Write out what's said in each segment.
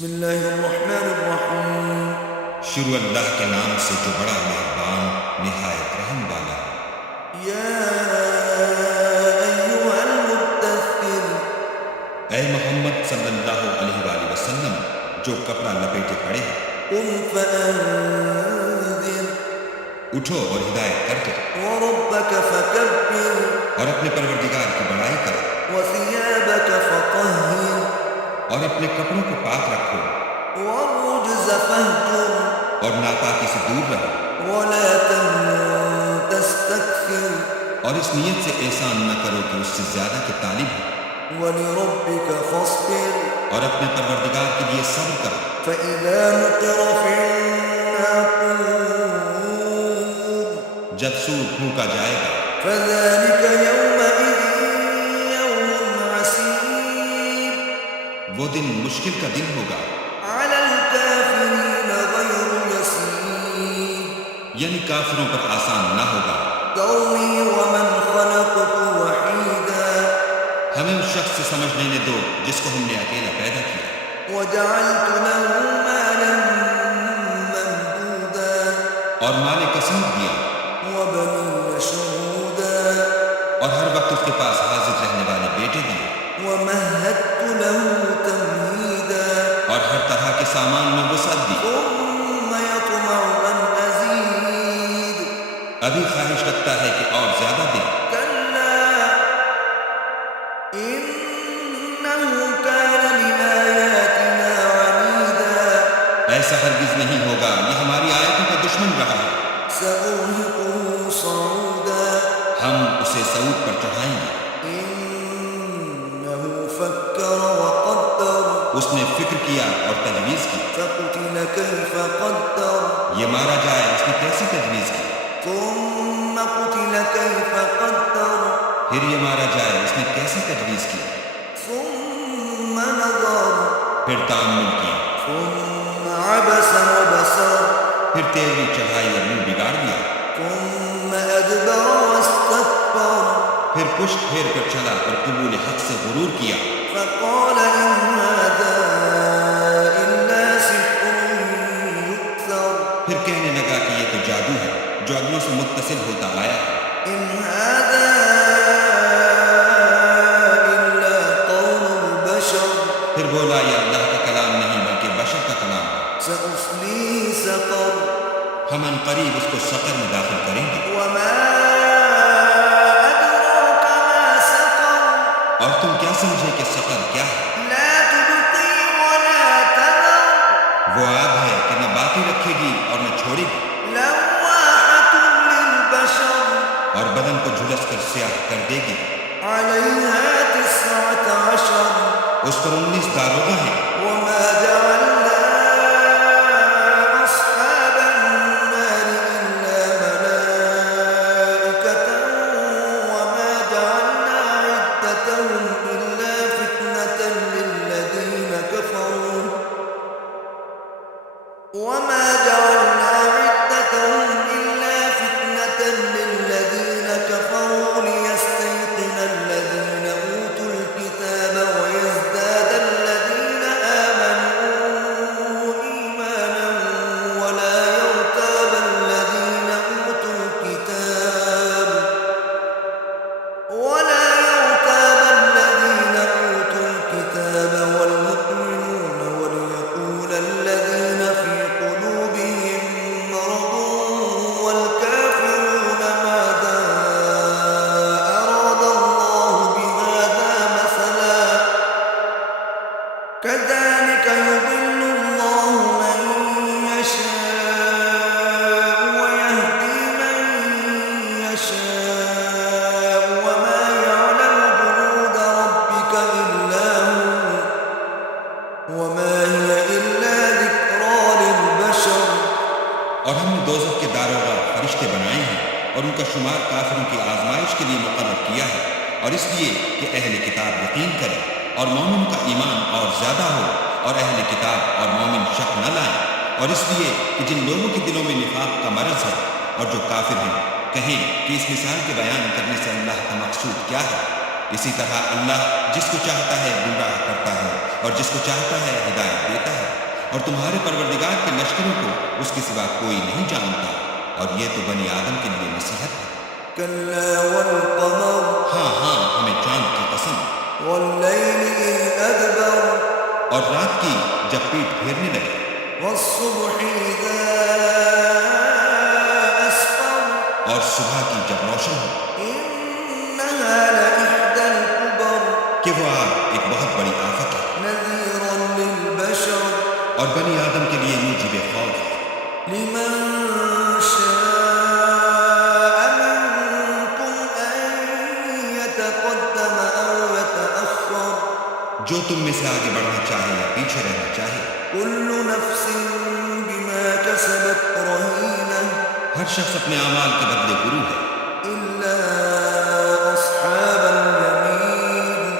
بسم اللہ الرحمن الرحیم۔ شروع اللہ کے نام سے جو بڑا مہربان نہایت رحم والا ہے۔ یا ایھا المدثر، اے محمد صلی اللہ علیہ وآلہ وسلم جو کپڑا لپیٹے پڑے ہیں، قم فانذر، اٹھو اور ہدایت کر دو، وربک فکبر، اور اپنے پروردگار کی بڑائی کرو، وثیابک فطہر، اور اپنے کپڑوں کو پاک رکھو، والرجز فاہجر، اور ناپاکی سے دور رہو، ولا تمنن تستکثر، اور اس نیت سے احسان نہ کرو کہ اس سے زیادہ کے طالب ہو، ولربک فاصبر، اور اپنے پروردگار کے لیے صبر کرو۔ فإذا نقر في الناقور، جب سور پھونکا جائے گا، فذلك يومئذ يوم عسير، وہ دن مشکل کا دن ہوگا، على الكافرين غير يسير، یعنی کافروں پر آسان نہ ہوگا۔ ذرني ومن خلقت وحيدا، ہمیں اس شخص سے سمجھ لینے دو جس کو ہم نے اکیلا پیدا کیا، وجعلت له مالا ممدودا، اور مال کثیر دیا، وبنين شهودا، اور ہر وقت اس کے پاس حاضر رہنے والے بیٹے دیے، ومهدت له تمهيدا، اور ہر طرح کے سامان میں وسعت دی۔ ثم يطمع أن أزيد، ابھی خواہش رکھتا ہے کہ اور زیادہ دے، كلا إنه كان لآياتنا عنيدا، ایسا ہرگز نہیں ہوگا، یہ ہماری آیتوں کا دشمن رہا ہے، سأرهقه صعودا، ہم اسے صعود پر چڑھائیں گے۔ إنه فكر وقدر، اس نے فکر کیا اور تجویز کی، فقتل كيف قدر، یہ مارا جائے اس نے کیسی تجویز کی، ثم قتل كيف قدر، پھر یہ مارا جائے اس نے کیسی تجویز کی، ثم نظر، پھر تأمل کیا، ثم عبس وبصر، پھر تیوری چڑھائی اور منہ بگاڑ دیا، ثم أدبر واستكبر، پھر پشت پھیر کر چلا اور قبول حق سے غرور کیا، فقال إن هذا إلا سحر يؤثر، پھر کہنے لگا کہ یہ تو جادو ہے جو اگلوں سے متصل ہوتا آیا ہے، إن هذا إلا قول البشر، پھر بولا یہ اللہ کا کلام نہیں بلکہ بشر کا کلام ہے، سأصليه سقر، ہم ان قریب اس کو سقر میں داخل کریں گے۔ وما أدراك ما سقر، اور تم کیا سمجھے کہ سقر کیا ہے؟ لا تبقي ولا تذر، وہ آگ ہے کہ نہ باقی رکھے گی اور نہ چھوڑے گی، لواحة للبشر، اور بدن کو جھلس کر سیاہ کر دے گی، عليها 19، اس پر 19 داروغہ ہیں۔ وما جعلنا أصحاب النار إلا ملائكة، وما جعلنا عدتهم إلا فتنة للذين كفروا، وما جعلنا عدتهم إلا فتنة للذين كفروا ليستيقن الذين أوتوا الكتاب ويزداد الذين آمنوا إيمانا، ولا يرتاب الذين أوتوا الكتاب والمؤمنون، وليقول الذين في قلوبهم مرض والكافرون ماذا أراد الله بهذا مثلا، كذلك يضل الله من يشاء ويهدي من يشاء، وما يعلم جنود ربك إلا هو، وما هي إلا ذكرى للبشر، اور ہم نے دوزخ کے داروغہ فرشتے بنائے ہیں اور ان کا شمار کافروں کی آزمائش کے لیے مقرر کیا ہے، اور اس لیے کہ اہل کتاب یقین کرے اور مومن کا ایمان اور زیادہ ہو، اور اہل کتاب اور مومن شک نہ لائیں، اور اس لیے کہ جن لوگوں کے دلوں میں نفاق کا مرض ہے اور جو کافر ہیں کہیں کہ اس مثال کے بیان کرنے سے اللہ کا مقصود کیا ہے۔ اسی طرح اللہ جس کو چاہتا ہے گمراہ کرتا ہے اور جس کو چاہتا ہے ہدایت دیتا ہے، اور تمہارے پروردگار کے لشکروں کو اس کے سوا کوئی نہیں جانتا، اور یہ تو بنی آدم کے لیے نصیحت ہے۔ كلا والقمر ہاں ہاں، ہمیں چاند کی قسم، والليل إذ أدبر اور رات کی جب پیٹ پھیرنے لگے، والصبح إذا أسفر اور صبح کی جب روشن ہو، إنها لإحدى الكبر کہ وہ آگ ایک بہت بڑی آفت ہے، نذيرا للبشر اور بنی آدم کے لیے موجب خوف، لمن شاء منكم أن يتقدم أو يتأخر جو تم میں سے آگے بڑھنا چاہے یا پیچھے رہنا چاہے، كل نفس بما كسبت رهينة ہر شخص اپنے اعمال کے بدلے گرو ہے، إلا أصحاب اليمين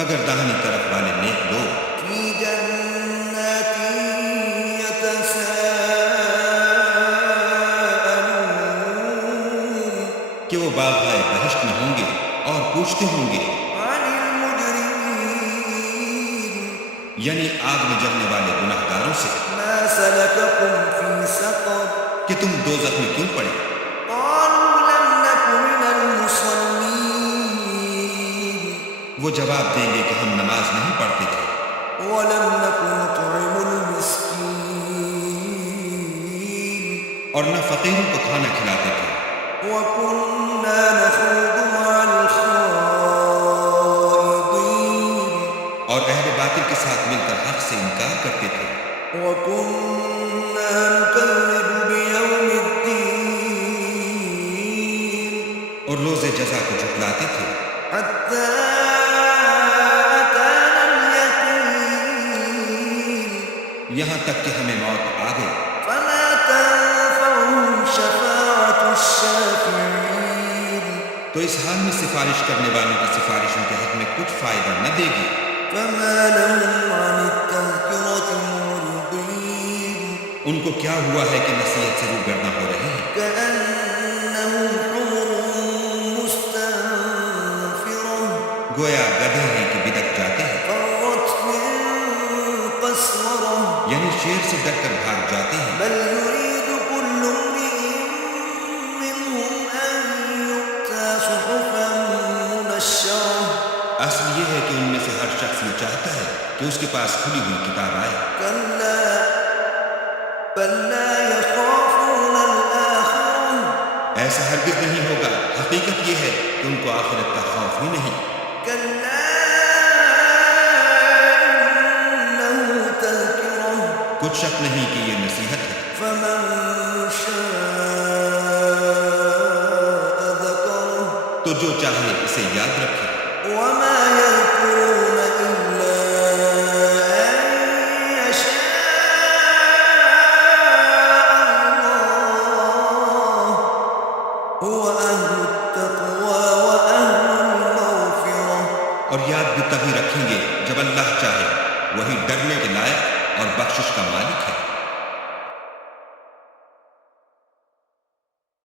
مگر داہنی طرف والے نیک لوگ في جنات يتساءلون کہ وہ باغائے بہشت میں ہوں گے اور پوچھتے ہوں گے، عن المجرمين یعنی آگ میں جلنے والے گناہ گاروں سے، ما سلككم في سقر کہ تم دوزخ میں کیوں پڑے؟ قالوا لم نك من المصلين وہ جواب دیں گے کہ ہم نماز نہیں پڑھتے تھے، ولم نك نطعم المسكين اور نہ فقیروں کو کھانا کھلاتے تھے، وكنا نخوض مع الخائضين اور اہل باطل کے ساتھ مل کر حق سے انکار کرتے تھے، وكنا نكذب بيوم الدين اور روز جزا کو جھٹلاتے تھے، حتى أتانا اليقين یہاں تک کہ ہمیں موت آ گئی، فما تنفعهم شفاعة الشافعين تو اس حال میں سفارش کرنے والوں کی سفارش ان کے حق میں کچھ فائدہ نہ دے گی، فما لهم عن التذكرة معرضين ان کو کیا ہوا ہے کہ نصیحت سے روگرداں ہو رہے ہیں، كأنهم حمر مستنفرة گویا گدھے ہیں کہ بدک جاتے ہیں، فرت من قسورة یعنی شیر سے ڈر کر بھاگ جاتے ہیں، بل يريد كل امرئ منهم أن يؤتى صحفا منشرة اصل یہ ہے کہ ان میں سے ہر شخص یہ چاہتا ہے کہ اس کے پاس کھلی ہوئی کتاب آئے، كلا بل لا يخافون الآخرة ایسا ہرگز نہیں ہوگا، حقیقت یہ ہے کہ ان کو آخرت کا خوف ہی نہیں، كلا إنه تذكرة کچھ شک نہیں کہ یہ نصیحت ہے، فمن شاء ذكره تو جو چاہے اسے یاد رکھے، وما يذكرون إلا أن يشاء الله هو أهل التقوى وأهل المغفرة اور یاد بھی تبھی رکھیں گے جب اللہ چاہے، وہی ڈرنے کے لائق اور بخشش کا مالک ہے۔